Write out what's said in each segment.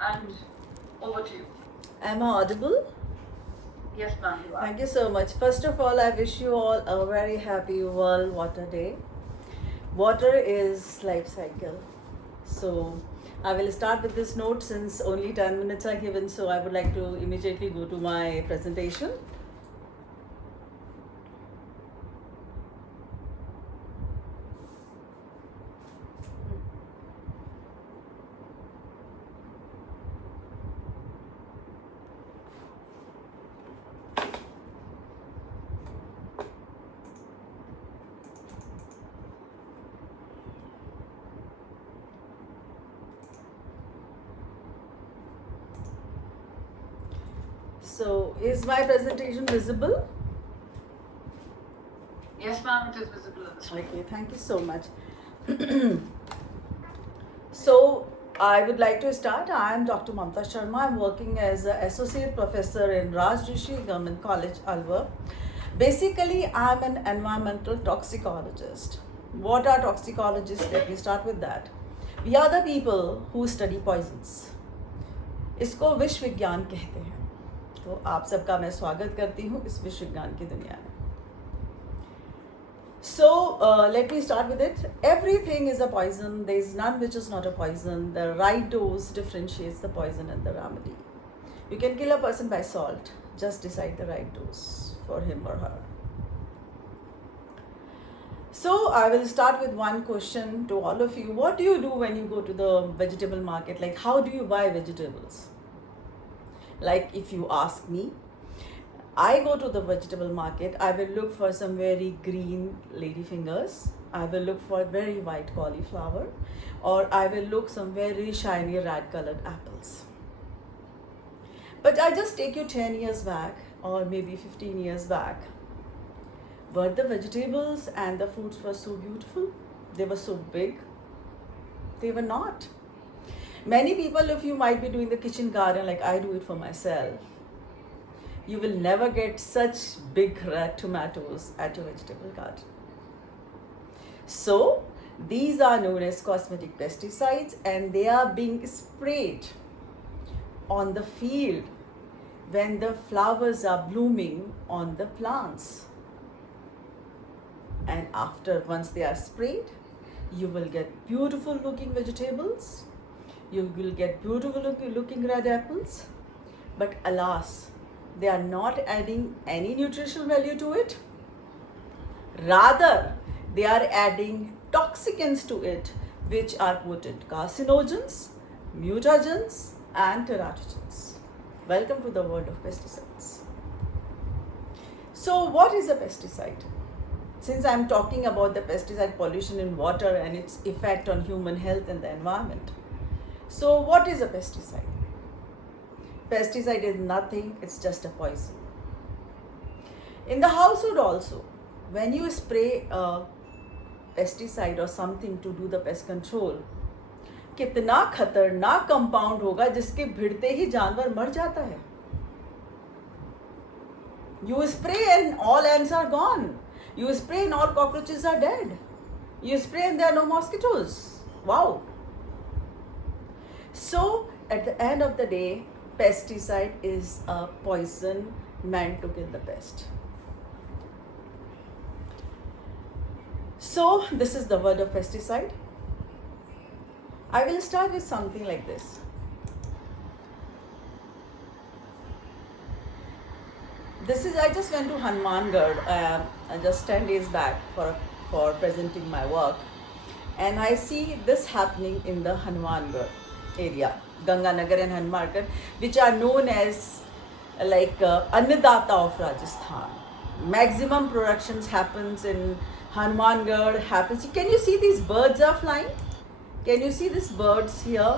And over to you. Am I audible? Yes, ma'am, you are. Thank you so much. First of all, I wish you all a very happy World Water Day. Water is life cycle. So I will start with this note since only 10 minutes are given. So I would like to immediately go to my presentation. So is my presentation visible? Yes, ma'am, it is visible on the screen. Okay, thank you so much. So I would like to start. I am Dr. Mamta Sharma. I'm working as an associate professor in Raj Rishi Government College, Alwar. Basically, I'm an environmental toxicologist. What are toxicologists? Let me start with that. We are the people who study poisons. इसको विश्व विज्ञान कहते हैं. तो आप सबका मैं स्वागत करती हूँ इस विश्व विज्ञान की दुनिया में. So let me start with it. Everything is a poison. There is none which is not a poison. The right dose differentiates the poison and the remedy. You can kill a person by salt. Just decide the right dose for him or her. So I will start with one question to all of you. What do you do when you go to the vegetable market? Like, how do you buy vegetables? Like, if you ask me, I go to the vegetable market, I will look for some very green ladyfingers. I will look for very white cauliflower, or I will look some very shiny red colored apples. But I just take you 10 years back, or maybe 15 years back. Were the vegetables and the fruits were so beautiful? They were so big? They were not. Many people, if you might be doing the kitchen garden like I do it for myself, you will never get such big red tomatoes at your vegetable garden. So these are known as cosmetic pesticides, and they are being sprayed on the field when the flowers are blooming on the plants. And after, once they are sprayed, you will get beautiful looking vegetables, you will get beautiful looking red apples, but alas, they are not adding any nutritional value to it. Rather, they are adding toxicants to it, which are potent carcinogens, mutagens, and teratogens. Welcome to the world of pesticides. So, what is a pesticide? Since I'm talking about the pesticide pollution in water and its effect on human health and the environment. So, what is a pesticide? Pesticide is nothing, it's just a poison. In the household also, when you spray a pesticide or something to do the pest control, कितना खतरनाक compound होगा जिसके भिड़ते ही जानवर मर जाता है. You spray and all ants are gone. You spray and all cockroaches are dead. You spray and there are no mosquitoes. Wow. So at the end of the day, pesticide is a poison meant to kill the pest. So this is the word of pesticide. I will start with something like this. I just went to Hanumangarh just 10 days back for presenting my work, and I see this happening in the Hanumangarh area, Ganganagar and Hanumangarh, which are known as like Annadata of Rajasthan. Maximum productions happens in Hanumangarh. Can you see these birds are flying? Can you see these birds here?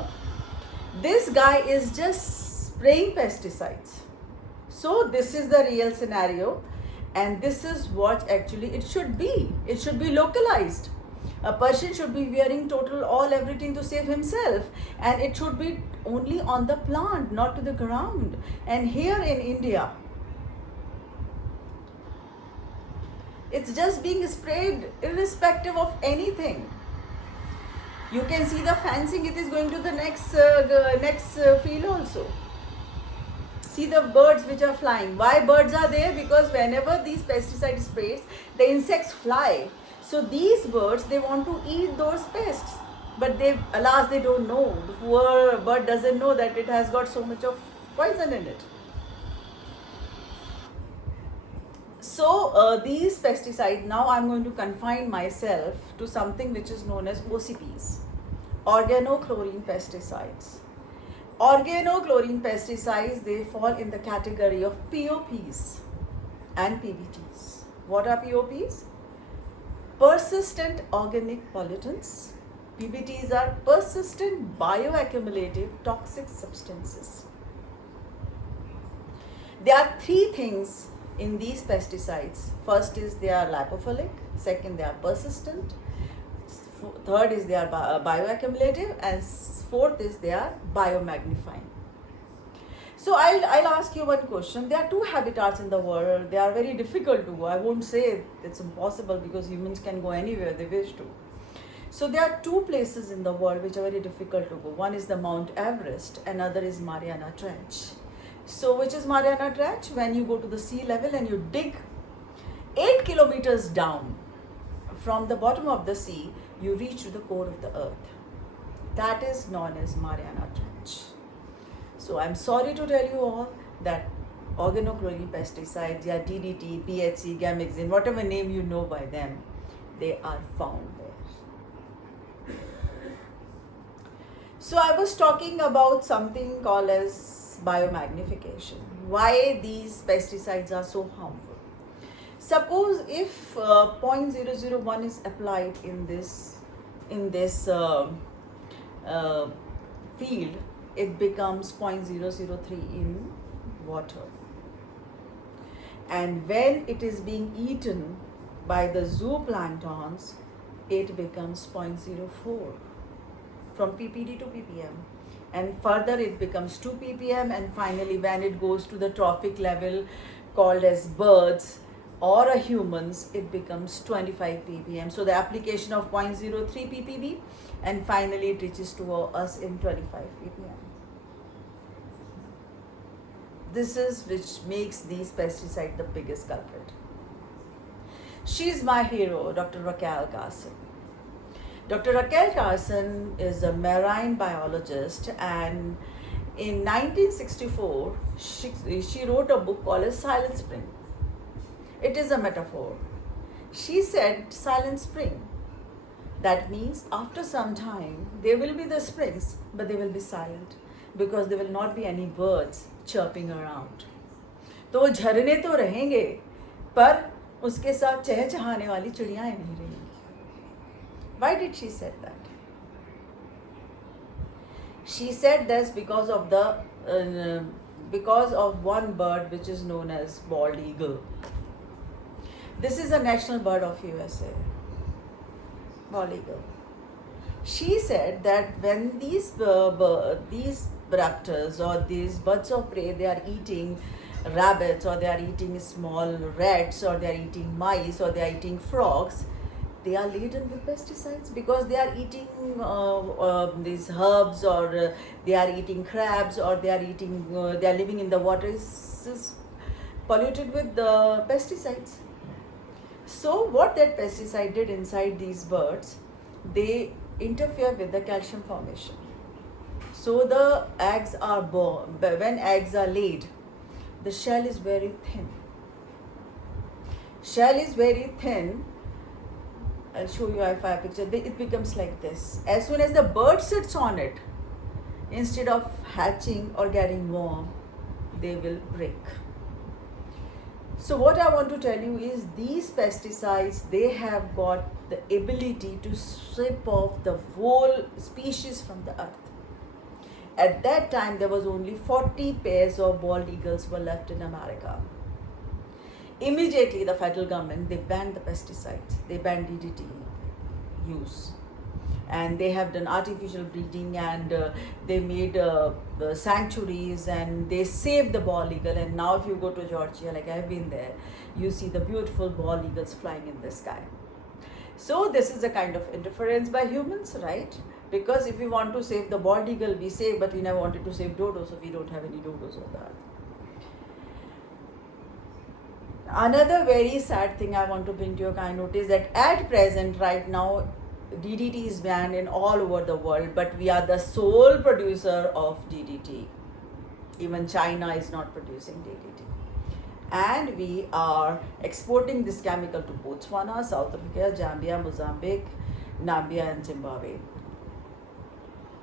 This guy is just spraying pesticides. So this is the real scenario, and this is what actually it should be. It should be localized. A person should be wearing everything to save himself, and it should be only on the plant, not to the ground. And here in India, it's just being sprayed irrespective of anything. You can see the fencing, it is going to the next field also. See the birds which are flying. Why birds are there? Because whenever these pesticide sprays, the insects fly. So these birds, they want to eat those pests. But they, alas, they don't know. The poor bird doesn't know that it has got so much of poison in it. So these pesticides, now I'm going to confine myself to something which is known as OCPs, organochlorine pesticides. Organochlorine pesticides, they fall in the category of POPs and PBTs. What are POPs? Persistent organic pollutants. PBTs are persistent bioaccumulative toxic substances. There are three things in these pesticides. First is they are lipophilic, second they are persistent, third is they are bioaccumulative, and fourth is they are biomagnifying. So I'll ask you one question. There are two habitats in the world. They are very difficult to go. I won't say it's impossible because humans can go anywhere they wish to. So there are two places in the world which are very difficult to go. One is the Mount Everest, another is Mariana Trench. So which is Mariana Trench? When you go to the sea level and you dig 8 kilometers down from the bottom of the sea, you reach to the core of the earth. That is known as Mariana Trench. So I'm sorry to tell you all that organochlorine pesticides, yeah, DDT, PHC, Gamexin, whatever name you know by them, they are found there. So I was talking about something called as biomagnification. Why these pesticides are so harmful. Suppose if 0.001 is applied in this field, it becomes 0.003 in water. And when it is being eaten by the zooplanktons, it becomes 0.04 from ppd to ppm. And further it becomes 2 ppm, and finally when it goes to the trophic level called as birds or a humans, it becomes 25 ppm. So the application of 0.03 ppb, and finally it reaches to us in 25 ppm. This is which makes these pesticides the biggest culprit. She is my hero, Dr. Raquel Carson. Dr. Raquel Carson is a marine biologist, and in 1964 she wrote a book called as Silent Spring. It is a metaphor. She said Silent Spring. That means after some time there will be the springs, but they will be silent because there will not be any birds chirping around. तो झरने तो रहेंगे, पर उसके साथ चहचहाने वाली चिड़ियाएं नहीं रहेंगी. Why did she say that? She said this because of one bird which is known as bald eagle. This is a national bird of USA. Bald eagle. She said that when these raptors or these birds of prey, they are eating rabbits, or they are eating small rats, or they are eating mice, or they are eating frogs, they are laden with pesticides because they are eating these herbs, or they are eating crabs, or they are living in the water is polluted with pesticides. So what that pesticide did inside these birds, they interfere with the calcium formation. So the eggs are born. When eggs are laid, the shell is very thin. Shell is very thin. I'll show you if I have a picture. It becomes like this. As soon as the bird sits on it, instead of hatching or getting warm, they will break. So what I want to tell you is these pesticides, they have got the ability to strip off the whole species from the earth. At that time, there was only 40 pairs of bald eagles were left in America. Immediately, the federal government, they banned the pesticides. They banned DDT use. And they have done artificial breeding, and they made the sanctuaries, and they saved the bald eagle. And now if you go to Georgia, like I've been there, you see the beautiful bald eagles flying in the sky. So this is a kind of interference by humans, right? Because if we want to save the bald eagle, we save, but we never wanted to save dodo, so we don't have any dodos on the earth. Another very sad thing I want to bring to your kind notice that at present, right now, DDT is banned in all over the world, but we are the sole producer of DDT. Even China is not producing DDT. And we are exporting this chemical to Botswana, South Africa, Zambia, Mozambique, Namibia and Zimbabwe.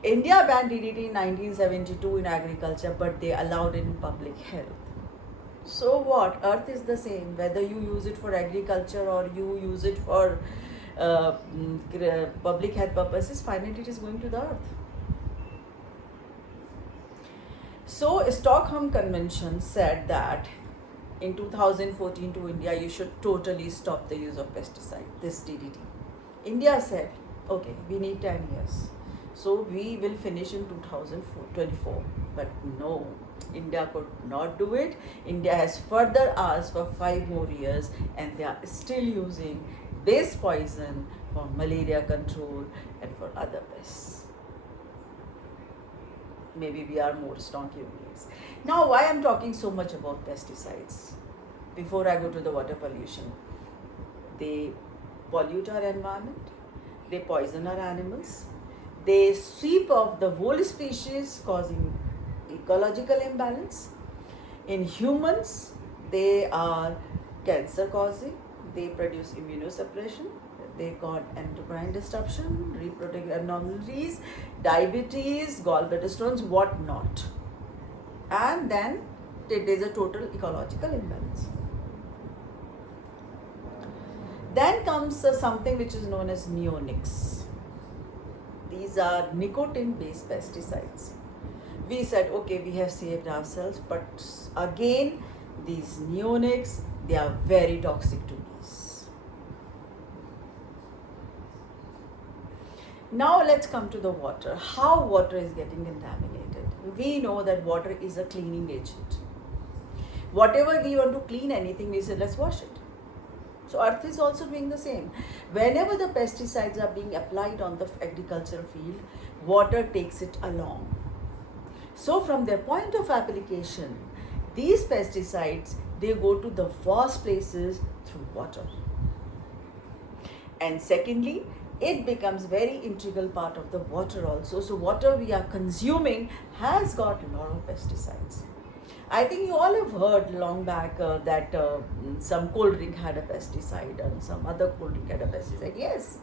India banned DDT in 1972 in agriculture, but they allowed it in public health. So what? Earth is the same. Whether you use it for agriculture or you use it for public health purposes, finally it is going to the earth. So Stockholm Convention said that in 2014 to India, you should totally stop the use of pesticide, this DDT. India said, okay, we need 10 years. So we will finish in 2024. But no, India could not do it. India has further asked for 5 more years and they are still using this poison for malaria control and for other pests. Maybe we are more strong human beings. Now, why I'm talking so much about pesticides? Before I go to the water pollution, they pollute our environment, they poison our animals, they sweep off the whole species, causing ecological imbalance. In humans, they are cancer causing, they produce immunosuppression, they cause endocrine disruption, reproductive abnormalities, diabetes, gallbladder stones, what not. And then there is a total ecological imbalance. Then comes something which is known as neonics. These are nicotine based pesticides. We said, okay, we have saved ourselves, but again, these neonics, they are very toxic to bees. Now let's come to the water. How water is getting contaminated. We know that water is a cleaning agent. Whatever we want to clean anything, we say, let's wash it. So earth is also doing the same. Whenever the pesticides are being applied on the agricultural field, water takes it along. So from their point of application, these pesticides, they go to the vast places through water. And secondly, it becomes very integral part of the water also. So water we are consuming has got a lot of pesticides. I think you all have heard long back that some cold drink had a pesticide and some other cold drink had a pesticide. Yes,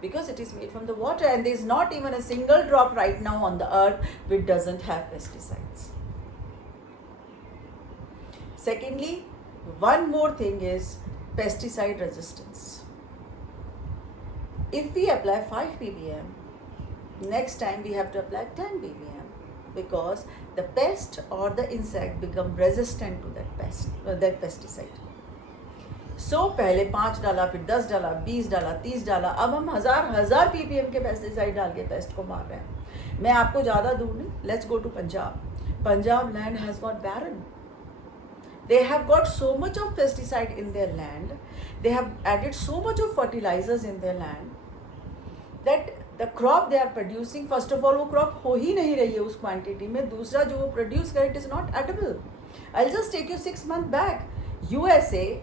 because it is made from the water and there is not even a single drop right now on the earth which doesn't have pesticides. Secondly, one more thing is pesticide resistance. If we apply 5 ppm, next time we have to apply 10 ppm because the pest or the insect become resistant to that pesticide. So पहले 5 डाला, फिर 10 डाला, 20 डाला, 30 डाला, अब हम हजार ppm के पेस्टिसाइड डाल के पेस्ट को मार रहे हैं. मैं आपको ज़्यादा दूर नहीं. Let's go to Punjab. Punjab land has got barren. They have got so much of pesticide in their land. They have added so much of fertilizers in their land that the crop they are producing, first of all, वो crop हो ही नहीं रही है उस quantity में. दूसरा जो वो produce करे, it is not edible. I'll just take you 6 months back. USA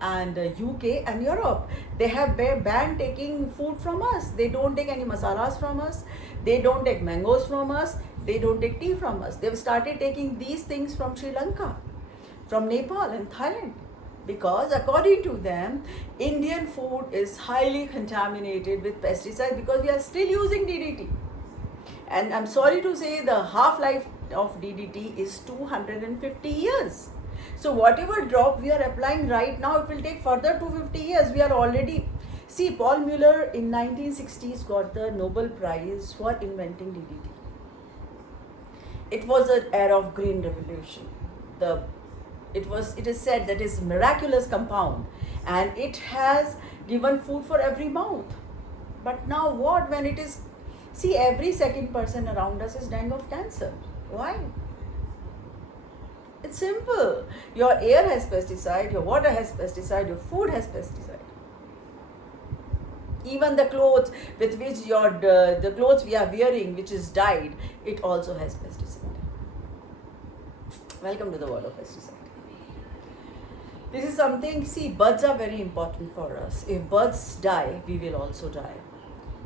and UK and Europe, they have banned taking food from us. They don't take any masalas from us. They don't take mangoes from us. They don't take tea from us. They've started taking these things from Sri Lanka, from Nepal and Thailand. Because according to them, Indian food is highly contaminated with pesticides because we are still using DDT. And I'm sorry to say the half-life of DDT is 250 years. So whatever drop we are applying right now, it will take further 250 years. We are already... See, Paul Mueller in 1960s got the Nobel Prize for inventing DDT. It was an era of green revolution. It is said that it's a miraculous compound and it has given food for every mouth. But now what when it is... See, every second person around us is dying of cancer. Why? It's simple. Your air has pesticide, your water has pesticide, your food has pesticide. Even the clothes with which the clothes we are wearing, which is dyed, it also has pesticide. Welcome to the world of pesticide. This is something, see, birds are very important for us. If birds die, we will also die.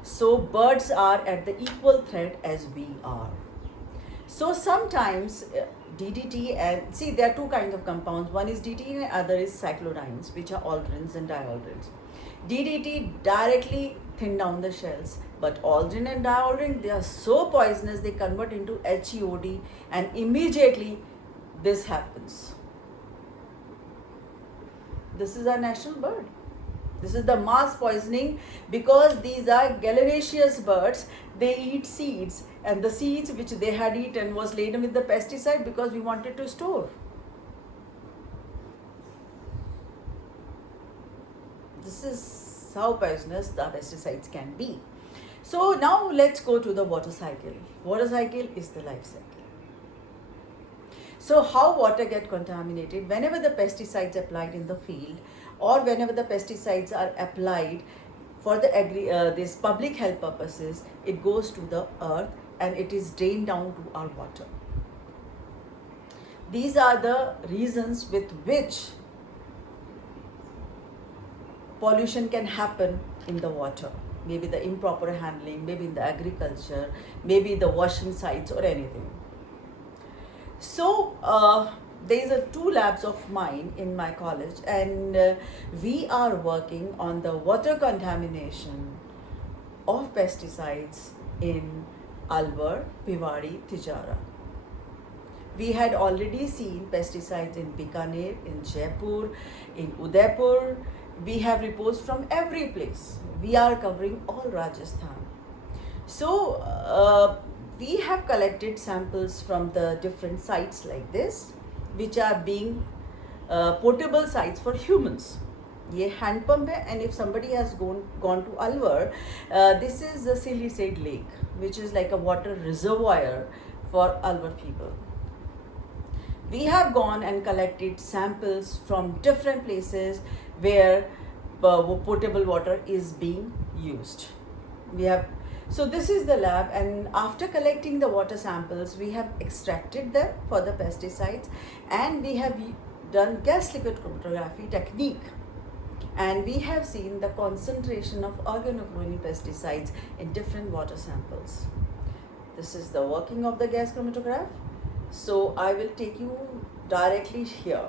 So birds are at the equal threat as we are. So sometimes DDT, and see, there are two kinds of compounds. One is DDT and other is cyclodines, which are aldrins and dialdrins. DDT directly thin down the shells, but aldrin and dialdrin, they are so poisonous, they convert into HEOD, and immediately this happens. This is our national bird. This is the mass poisoning, because these are gallinaceous birds. They eat seeds, and the seeds which they had eaten was laden with the pesticide because we wanted to store. This is how poisonous the pesticides can be. So now let's go to the water cycle. Water cycle is the life cycle. So how water get contaminated? Whenever the pesticides applied in the field, or whenever the pesticides are applied for the this public health purposes, it goes to the earth and it is drained down to our water. These are the reasons with which pollution can happen in the water. Maybe the improper handling, maybe in the agriculture, maybe the washing sites or anything. So there are 2 labs of mine in my college, and we are working on the water contamination of pesticides in Alwar, Bhiwadi, Tijara. We had already seen pesticides in Bikaner, in Jaipur, in Udaipur. We have reports from every place. We are covering all Rajasthan. So we have collected samples from the different sites like this, which are being potable sites for humans. ये hand pump है, and if somebody has gone to Alwar, this is the Silicate Lake, which is like a water reservoir for Alwar people. We have gone and collected samples from different places where potable water is being used. So this is the lab, and after collecting the water samples, we have extracted them for the pesticides, and we have done gas liquid chromatography technique, and we have seen the concentration of organochlorine pesticides in different water samples. This is the working of the gas chromatograph. So I will take you directly here.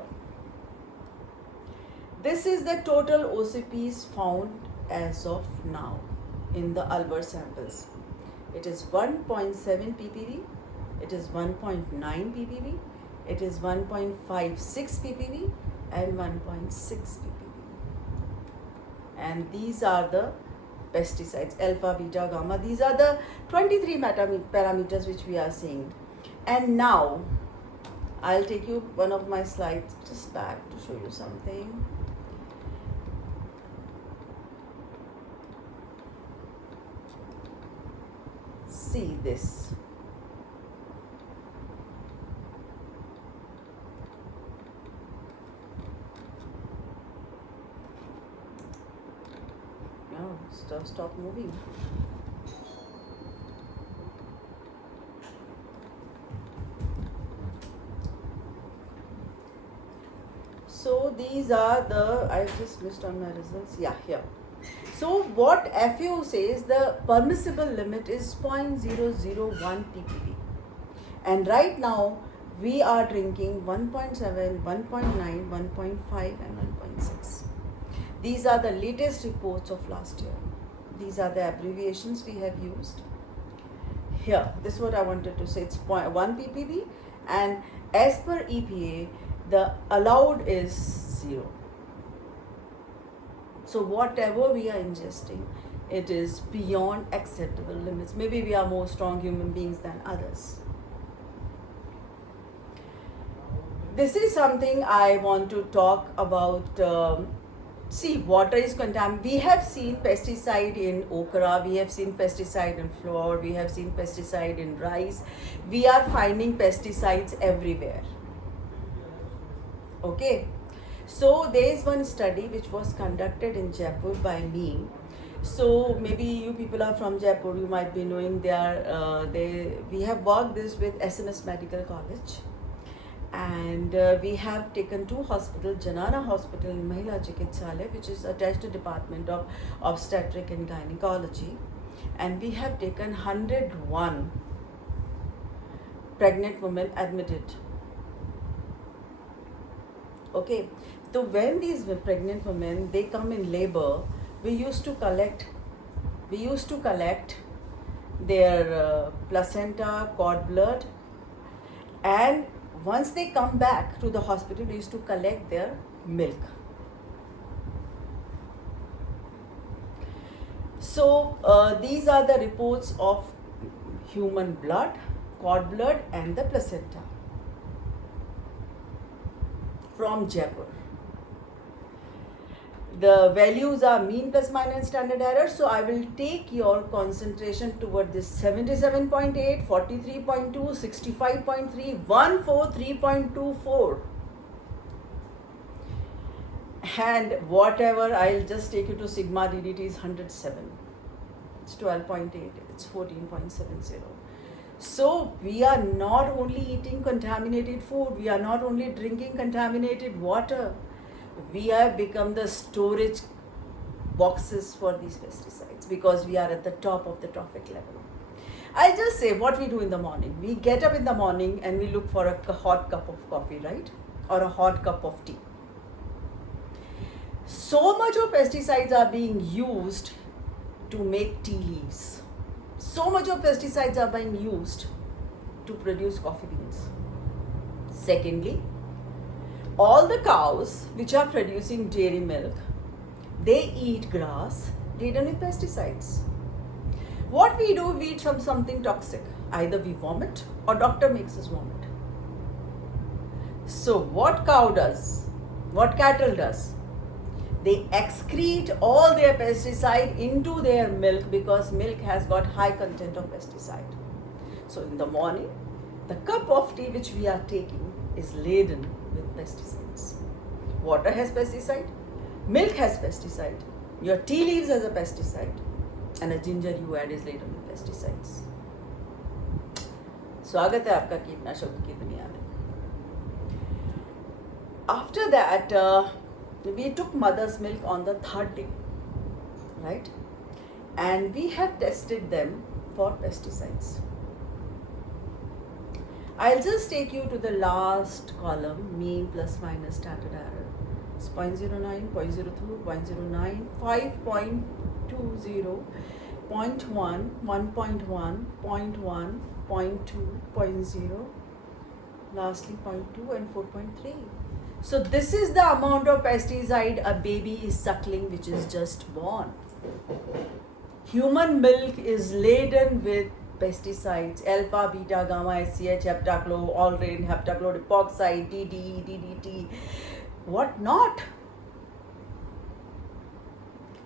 This is the total OCPs found as of now in the Alwar samples. It is 1.7 ppb, it is 1.9 ppb, it is 1.56 ppb and 1.6 ppb. And these are the pesticides, alpha, beta, gamma. These are the 23 parameters which we are seeing. And now I'll take you one of my slides just back to show you something. See this. No, stop moving. So these are the, I just missed on my results. Yeah, here. So what FAO says, the permissible limit is 0.001 ppb, and right now we are drinking 1.7, 1.9, 1.5 and 1.6. These are the latest reports of last year. These are the abbreviations we have used. Here, this is what I wanted to say. It's 0.1 ppb, and as per EPA, the allowed is 0. So whatever we are ingesting, it is beyond acceptable limits. Maybe we are more strong human beings than others. This is something I want to talk about. See, water is contaminated. We have seen pesticide in okra, we have seen pesticide in flour, we have seen pesticide in rice. We are finding pesticides everywhere. Okay. So there is one study which was conducted in Jaipur by me. So maybe you people are from Jaipur, you might be knowing we have worked this with SMS Medical College, and we have taken two hospitals, Janana Hospital and Mahila Chikitsalaya, which is attached to Department of Obstetric and Gynecology, and we have taken 101 pregnant women admitted. Okay, so when these pregnant women, they come in labor, we used to collect their placenta, cord blood, and once they come back to the hospital, we used to collect their milk. So these are the reports of human blood, cord blood, and the placenta from Jaipur. The values are mean plus minus standard error. So I will take your concentration toward this 77.8, 43.2, 65.3, 143.24. And whatever, I'll just take you to sigma DDT is 107. It's 12.8, it's 14.70. So we are not only eating contaminated food, we are not only drinking contaminated water, we have become the storage boxes for these pesticides because we are at the top of the trophic level. I'll just say what we do in the morning. We get up in the morning and we look for a hot cup of coffee, right? Or a hot cup of tea. So much of pesticides are being used to make tea leaves. So much of pesticides are being used to produce coffee beans. Secondly, all the cows which are producing dairy milk, they eat grass laden with pesticides. What we do, we eat something toxic. Either we vomit or doctor makes us vomit. So what cow does, what cattle does, they excrete all their pesticide into their milk because milk has got high content of pesticide. So in the morning, the cup of tea which we are taking is laden with pesticides. Water has pesticide, milk has pesticide, your tea leaves has a pesticide, and a ginger you add is laden with pesticides. स्वागत है आपका कीटनाशकों की दुनिया में. After that, we took mother's milk on the third day, right? And we have tested them for pesticides. I'll just take you to the last column, mean plus minus standard error. It's 0.09, 0.02, 0.09, 5.20, 0.1, 1.1, 0.1, 0.2, 0.0, lastly 0.2 and 4.3. So this is the amount of pesticide a baby is suckling which is just born. Human milk is laden with pesticides, alpha, beta, gamma, SCH, heptaclo, allrain, heptachloroperoxide, DDE, DDT, what not.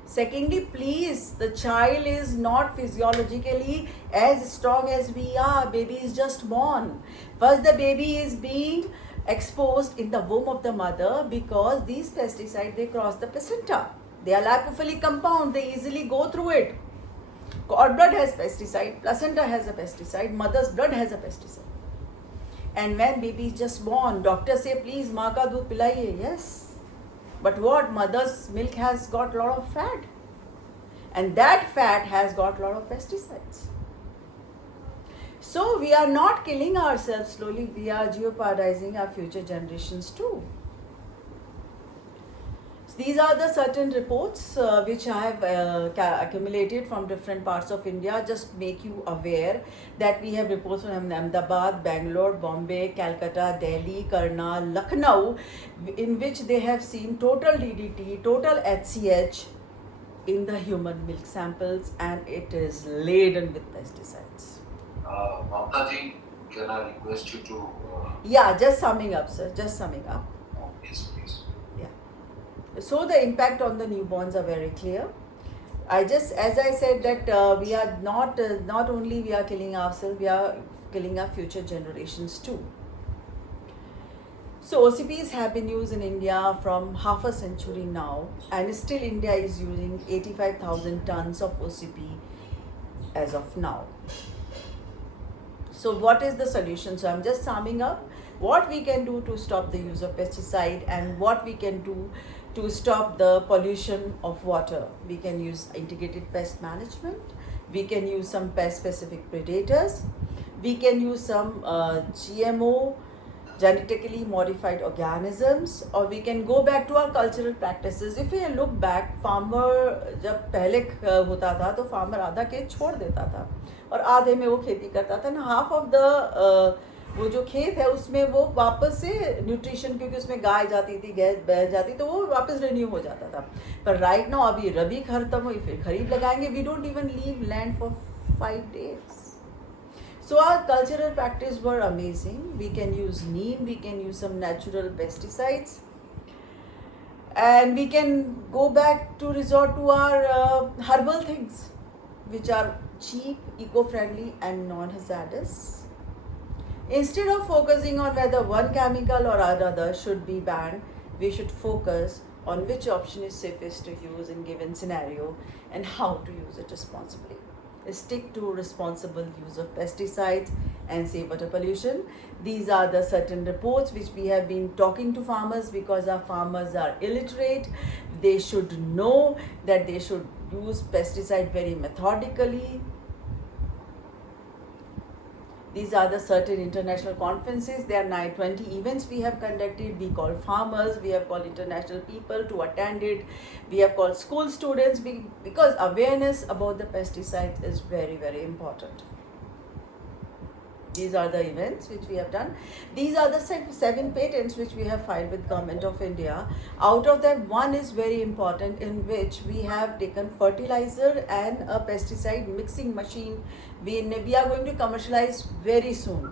Secondly, please, the child is not physiologically as strong as we are. Baby is just born. First, the baby is being exposed in the womb of the mother because these pesticides, they cross the placenta. They are lipophilic compound. They easily go through it. Cord blood has pesticide, placenta has a pesticide, mother's blood has a pesticide. And when baby is just born, doctors say, please, maa ka doodh pilaiye. Yes. But what? Mother's milk has got a lot of fat. And that fat has got a lot of pesticides. So we are not killing ourselves slowly, we are jeopardizing our future generations too. These are the certain reports which I have accumulated from different parts of India. Just make you aware that we have reports from Ahmedabad, Bangalore, Bombay, Calcutta, Delhi, Karnal, Lucknow, in which they have seen total DDT, total HCH in the human milk samples, and it is laden with pesticides. Mamta ji, can I request you to... Yeah, just summing up, sir. Just summing up. Yes, please. So the impact on the newborns are very clear. As I said that we are not only we are killing ourselves, we are killing our future generations too. So OCPs have been used in India from half a century now, and still India is using 85,000 tons of OCP as of now. So what is the solution? So I'm just summing up what we can do to stop the use of pesticide and what we can do to stop the pollution of water. We can use integrated pest management. We can use some pest specific predators. We can use some GMO, genetically modified organisms, or we can go back to our cultural practices. If we look back, farmer जब पहले होता था तो farmer आधा खेत छोड़ देता था और आधे में वो खेती करता था ना. हाफ ऑफ द वो जो खेत है उसमें वो वापस से न्यूट्रिशन, क्योंकि उसमें गाय जाती थी, गैस बैल जाती, तो वो वापस रिन्यू हो जाता था. पर राइट नाउ अभी रबी खत्म हुई, फिर खरीफ लगाएंगे. We don't even leave land for 5 days. So our cultural practice were amazing. We can use neem, we can use some natural pesticides, and we can go back to resort to our herbal things, which are cheap, eco-friendly, and non-hazardous. Instead of focusing on whether one chemical or another should be banned, we should focus on which option is safest to use in given scenario and how to use it responsibly. Stick to responsible use of pesticides and save water pollution. These are the certain reports which we have been talking to farmers, because our farmers are illiterate. They should know that they should use pesticide very methodically. These are the certain international conferences. There are 20 events we have conducted. We call farmers, we have called international people to attend it. We have called school students, because awareness about the pesticides is very, very important. These are the events which we have done. These are the 7 patents which we have filed with Government of India. Out of them, one is very important, in which we have taken fertilizer and a pesticide mixing machine. We are going to commercialize very soon,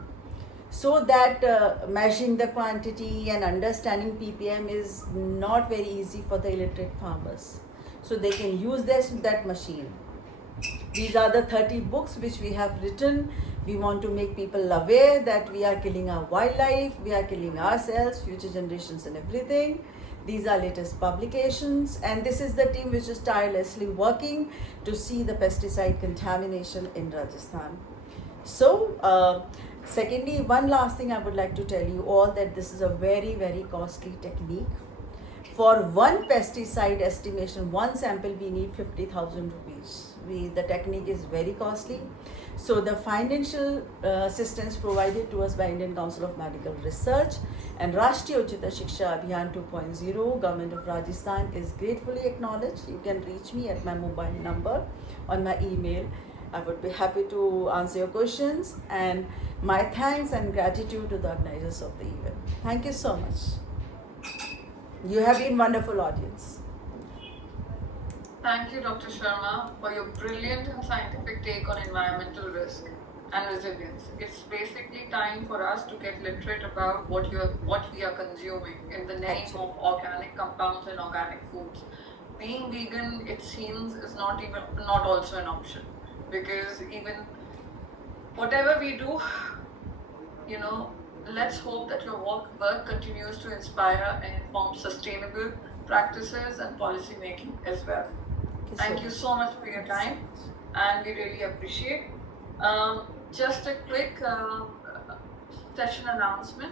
so that measuring the quantity and understanding ppm is not very easy for the illiterate farmers, so they can use that machine. These are the 30 books which we have written. We want to make people aware that we are killing our wildlife, we are killing ourselves, future generations, and everything. These are latest publications, and this is the team which is tirelessly working to see the pesticide contamination in Rajasthan. So, secondly, one last thing I would like to tell you all, that this is a very, very costly technique. For one pesticide estimation, one sample, we need 50,000 rupees. The technique is very costly. So the financial assistance provided to us by Indian Council of Medical Research and Rashtriya Uchita Shiksha Abhiyan 2.0, Government of Rajasthan, is gratefully acknowledged. You can reach me at my mobile number, on my email. I would be happy to answer your questions, and my thanks and gratitude to the organizers of the event. Thank you so much. You have been wonderful audience. Thank you, Dr. Sharma, for your brilliant and scientific take on environmental risk and resilience. It's basically time for us to get literate about what we are consuming in the name of organic compounds and organic foods. Being vegan, it seems, is not also an option, because even whatever we do, let's hope that your work continues to inspire and inform sustainable practices and policy making as well. Thank you so much for your time, and we really appreciate. Just a quick session announcement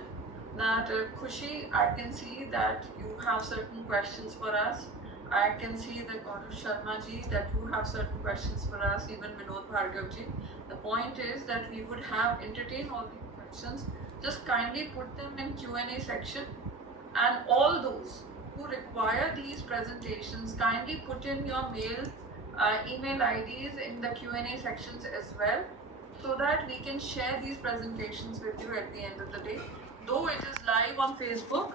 that Khushi, I can see that you have certain questions for us. I can see that Gaurav Sharma ji, that you have certain questions for us, even Vinod Bhargav ji. The point is that we would have entertained all these questions. Just kindly put them in Q&A section, and all those who require these presentations, kindly put in your email IDs in the Q&A sections as well, so that we can share these presentations with you at the end of the day. Though it is live on Facebook,